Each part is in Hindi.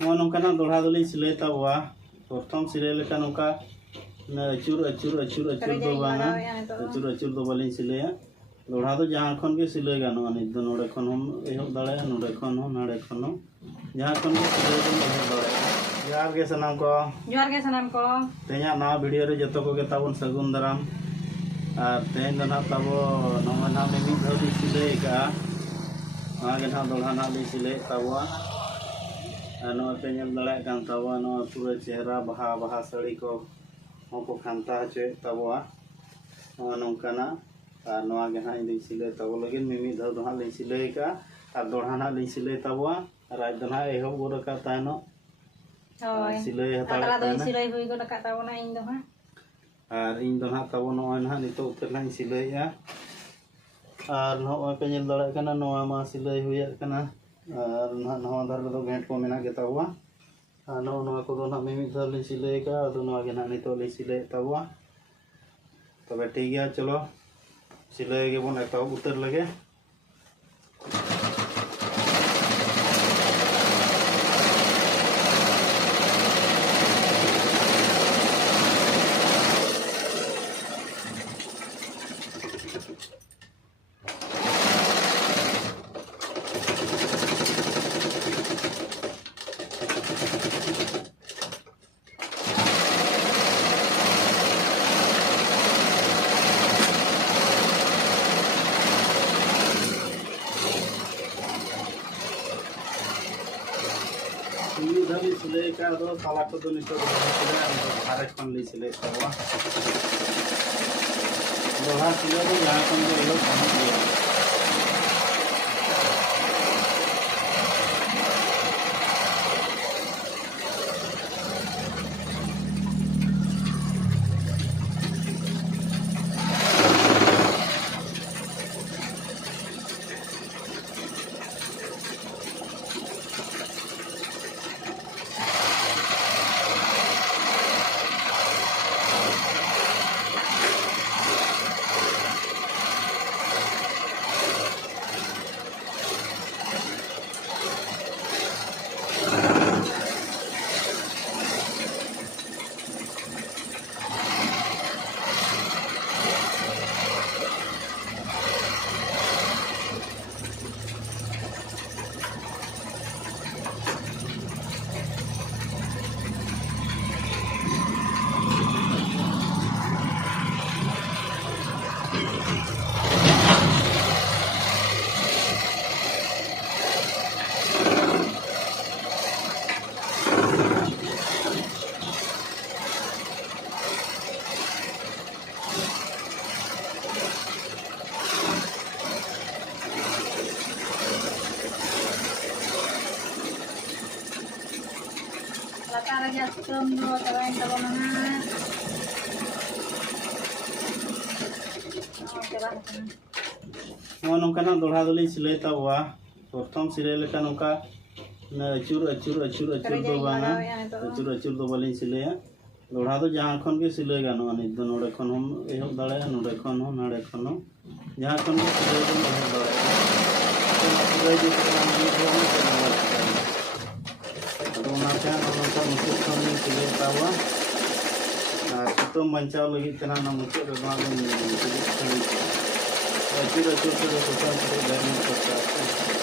नौकाना दोड़ा दोली सिलाई तबवा प्रथम सिलाई लेका नौका अचूर अचूर अचूर अचूर दो बांगा अचूर अचूर दो बालिंग सिलाया दोड़ा तो जहाँ खन के सिलाई गानोआ नित दो नोडे खन हम एहब दाड़े नोडे खन हम नाड़े खन हम जहाँ खन के सिलाई दो एहब दाड़े जोहार के सनाम को तेना ना वीडियो रे जतो को के ताबन सगुन दाराम और तेन दो ना ताबो नोमा ना मिमी धोली सिलाई का आगे ना दोड़ा ना ली सिलाई ताबवा पे दड़ा कान ताबा पूरा चेहरा बहा बहा साड़ी को हमको खानता हचे ताबा नौकाना और नवा गे हाँ इन सिलाई तब लगे मिमी धाव दो हाँ सिलाई का और दोड़ा ना सिलाई तबा और आज दो हाँ एहब गोड़ का तानो सिलाई हताड़ा सिलाई हुई गोड़ का ताबो ना इन दो हाँ और इन दो हाँ ताबो नवा ना नितो उतर ना सिलाई और नवा पे दड़ा काना नवा मा सिलाई हुई काना और नवा धार दो भेंट को मेना के ताबा नवा को दो ना मिमी धाव ले सिलाई का और नवा गे ना नितो ले सिलाई तबा तब ठीक है चलो सिलाई के बन एतहब उतर लगे सिलाई का दो ताला को दो नितो धारे खन ली सिलाई तबवा दोहा सिलाई दो जहाँ खन दो एहब पहुँच गया नौकाना दोड़ा दोली सिलाई तबवा प्रथम सिलाई लेका नौका अचूर अचूर अचूर अचूर दो बांगा अचूर अचूर दो बालिंग सिलाया दोड़ा तो जहाँ खन के सिलाई गानोआ नित दो नोडे खन हम एहब दाड़े नोडे खन हम नाड़े खन हम जहाँ खन के सिलाई दो एहब दाड़े सिलाई तबवा बचाव लगे मुचाद अचूर अचूर से घर में करता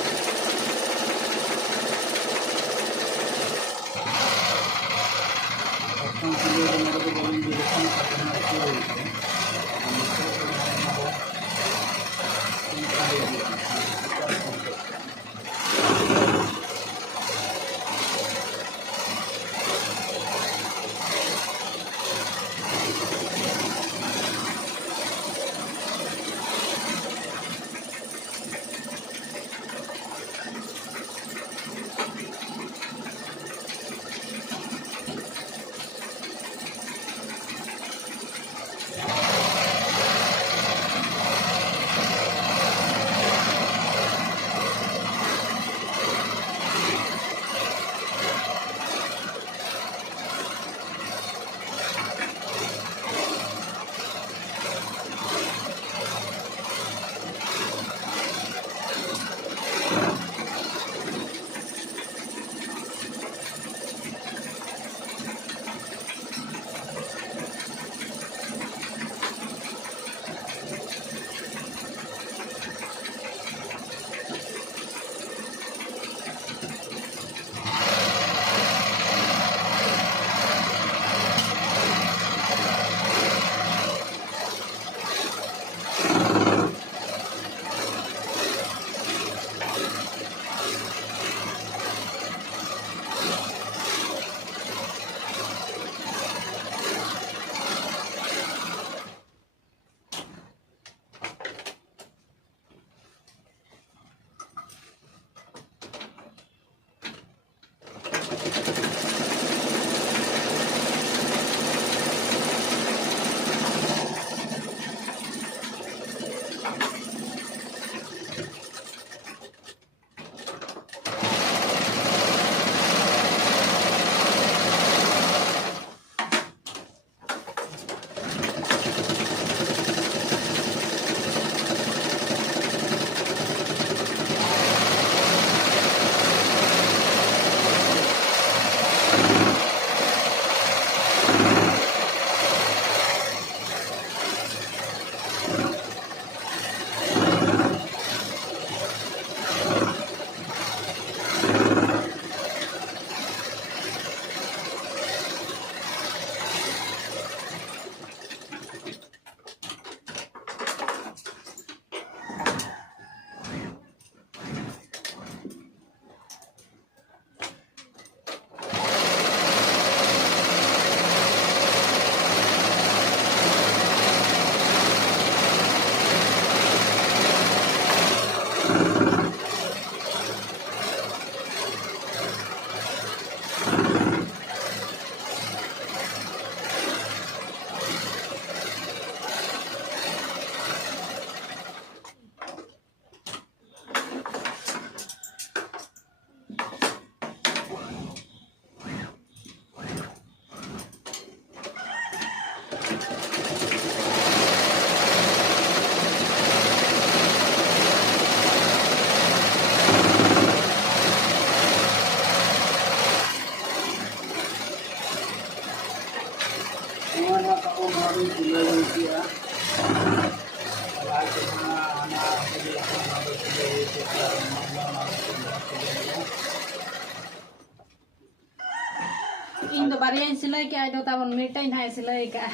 इन दो बारे सिलाई के आइदो ताबन मिटाई ना सिलाई का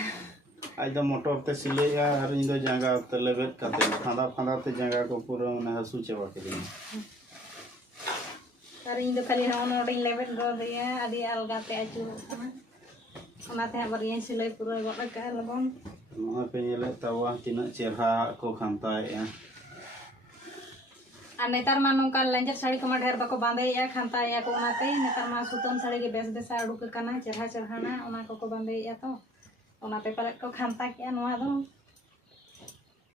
आज दो मोटर ते सिलेगा और इन दो जंगा ते लेबेट काते फांदा फांदा ते जंगा को पूरा ने हसू चबा के दिन और इन दो खाली हम नोडी लेबेट गो दिया आदि अलगा ते आचू ओनाते बारे सिलाई पूरा गो का लगन नोहा पे नेले तावा तिना चेहरा को खानता है आ नेतार मा नोका लेंजर साड़ी को मा ढेर बाको बांधे या खानता या को ओनाते नेतार मा सुतम साड़ी के बेस बेसा उडुक कना चरहा चरहाना ओना को बांधे या तो ओना पे पर को खानता के नोआ दो